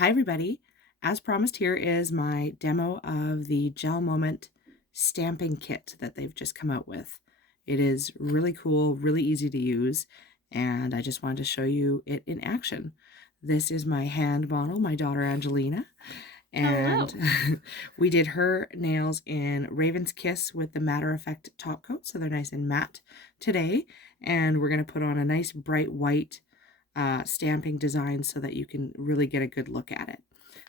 Hi everybody. As promised, here is my demo of the GelMoment stamping kit that they've just come out with. It is really cool, really easy to use, and I just wanted to show you it in action. This is my hand model, my daughter Angelina, and we did her nails in Raven's Kiss with the Matter Effect top coat, so they're nice and matte today, and we're going to put on a nice bright white stamping design so that you can really get a good look at it.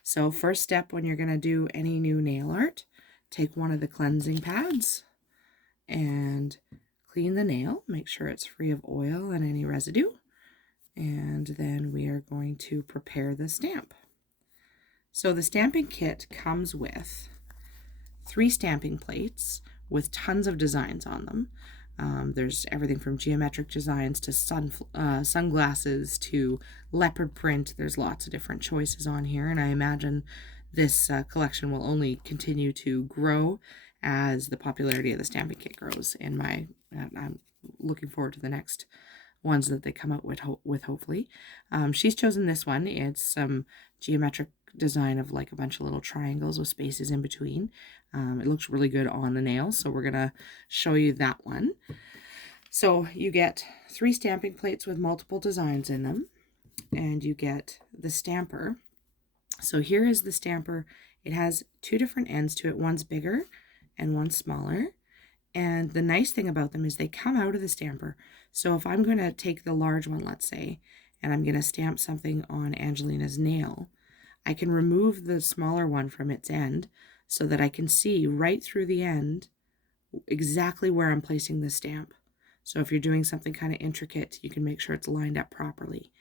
So first step when you're going to do any new nail art, take one of the cleansing pads and clean the nail. Make sure it's free of oil and any residue. And then we are going to prepare the stamp. So the stamping kit comes with 3 stamping plates with tons of designs on them. There's everything from geometric designs to sunglasses to leopard print. There's lots of different choices on here, and I imagine this collection will only continue to grow as the popularity of the stamping kit grows. I'm looking forward to the next ones that they come out with hopefully. She's chosen this one. It's some geometric design of like a bunch of little triangles with spaces in between. It looks really good on the nail, so we're gonna show you that one. So you get 3 stamping plates with multiple designs in them, and you get the stamper. So here is the stamper. It has 2 different ends to it. One's bigger and one's smaller. And the nice thing about them is they come out of the stamper. So if I'm going to take the large one, let's say, and I'm going to stamp something on Angelina's nail, I can remove the smaller one from its end so that I can see right through the end exactly where I'm placing the stamp. So if you're doing something kind of intricate, you can make sure it's lined up properly.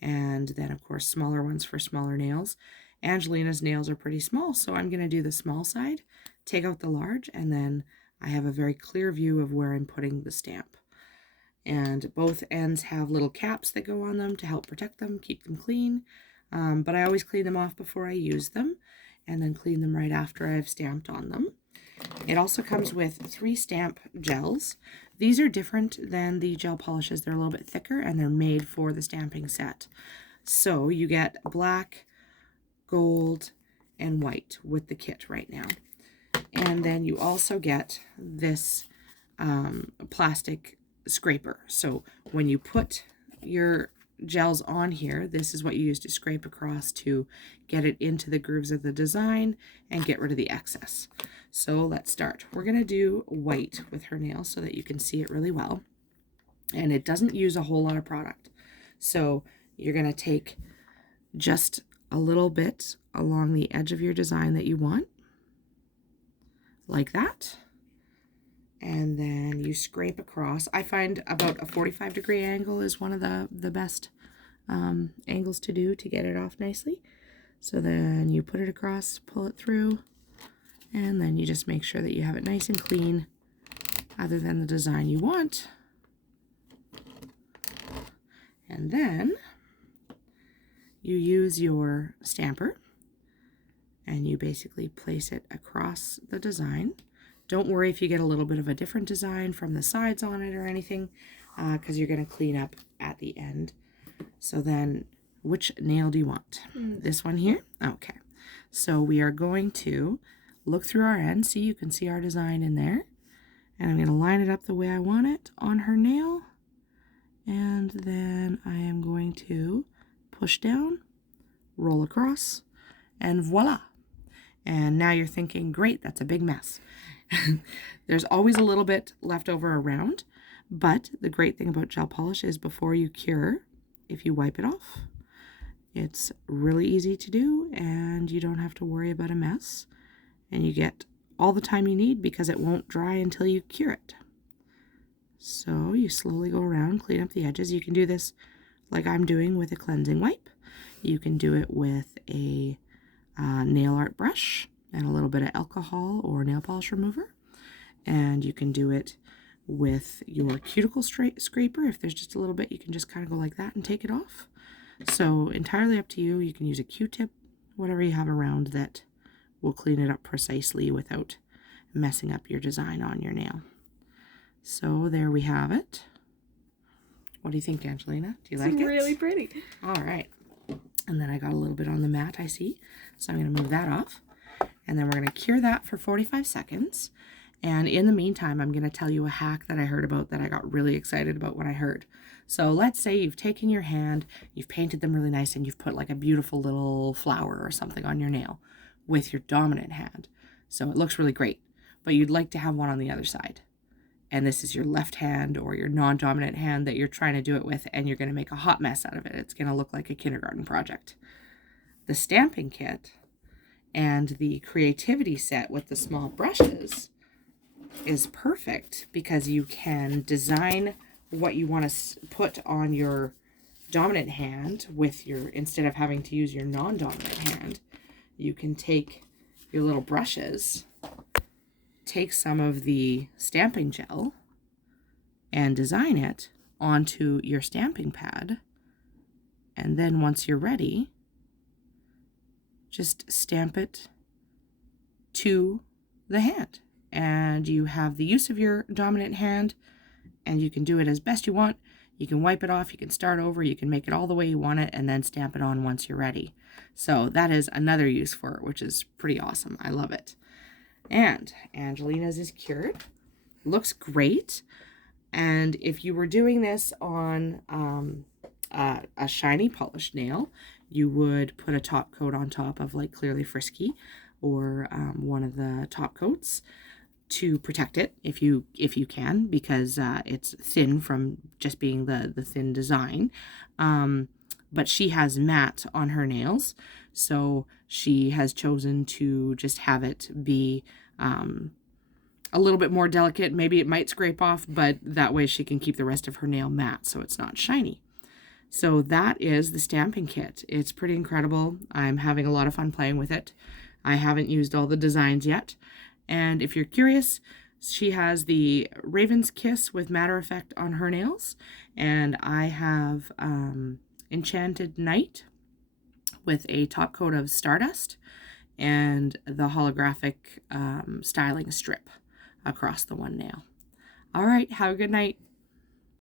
And then, of course, smaller ones for smaller nails. Angelina's nails are pretty small, so I'm going to do the small side, take out the large, and then I have a very clear view of where I'm putting the stamp. And both ends have little caps that go on them to help protect them, keep them clean. But I always clean them off before I use them, and then clean them right after I've stamped on them. It also comes with 3 stamp gels. These are different than the gel polishes. They're a little bit thicker, and they're made for the stamping set. So you get black, gold, and white with the kit right now. And then you also get this plastic scraper. So when you put your gels on here, this is what you use to scrape across to get it into the grooves of the design and get rid of the excess. So let's start. We're going to do white with her nails so that you can see it really well. And it doesn't use a whole lot of product. So you're going to take just a little bit along the edge of your design that you want, like that. And then you scrape across. I find about a 45-degree angle is one of the best angles to do to get it off nicely. So then you put it across, pull it through, and then you just make sure that you have it nice and clean other than the design you want. And then you use your stamper and you basically place it across the design. Don't worry if you get a little bit of a different design from the sides on it or anything, because you're going to clean up at the end. So then, which nail do you want? This one here? Okay. So we are going to look through our end. See, you can see our design in there. And I'm going to line it up the way I want it on her nail. And then I am going to push down, roll across, and voila. And now you're thinking, great, that's a big mess. There's always a little bit left over around, but the great thing about gel polish is before you cure, if you wipe it off, it's really easy to do and you don't have to worry about a mess, and you get all the time you need because it won't dry until you cure it. So you slowly go around, clean up the edges. You can do this like I'm doing with a cleansing wipe. You can do it with a nail art brush and a little bit of alcohol or nail polish remover. And you can do it with your cuticle scraper. If there's just a little bit, you can just kind of go like that and take it off. So entirely up to you. You can use a Q-tip, whatever you have around that will clean it up precisely without messing up your design on your nail. So there we have it. What do you think, Angelina? Do you like it? It's really pretty. All right. And then I got a little bit on the mat, I see. So I'm going to move that off. And then we're going to cure that for 45 seconds. And in the meantime, I'm going to tell you a hack that I heard about that I got really excited about when I heard. So let's say you've taken your hand, you've painted them really nice, and you've put like a beautiful little flower or something on your nail with your dominant hand. So it looks really great, but you'd like to have one on the other side. And this is your left hand or your non-dominant hand that you're trying to do it with, and you're going to make a hot mess out of it. It's going to look like a kindergarten project. The stamping kit and the creativity set with the small brushes is perfect because you can design what you want to put on your dominant hand with your, instead of having to use your non-dominant hand, you can take your little brushes, take some of the stamping gel and design it onto your stamping pad. And then once you're ready, just stamp it to the hand. And you have the use of your dominant hand, and you can do it as best you want. You can wipe it off, you can start over, you can make it all the way you want it, and then stamp it on once you're ready. So that is another use for it, which is pretty awesome. I love it. And Angelina's is cured. Looks great. And if you were doing this on a shiny polished nail, you would put a top coat on top of like Clearly Frisky or one of the top coats to protect it if you can, because it's thin from just being the thin design. But she has matte on her nails, so she has chosen to just have it be a little bit more delicate. Maybe it might scrape off, but that way she can keep the rest of her nail matte so it's not shiny. So that is the stamping kit. It's pretty incredible. I'm having a lot of fun playing with it. I haven't used all the designs yet. And if you're curious, she has the Raven's Kiss with Matter Effect on her nails. And I have Enchanted Night with a top coat of Stardust and the holographic styling strip across the one nail. All right, have a good night.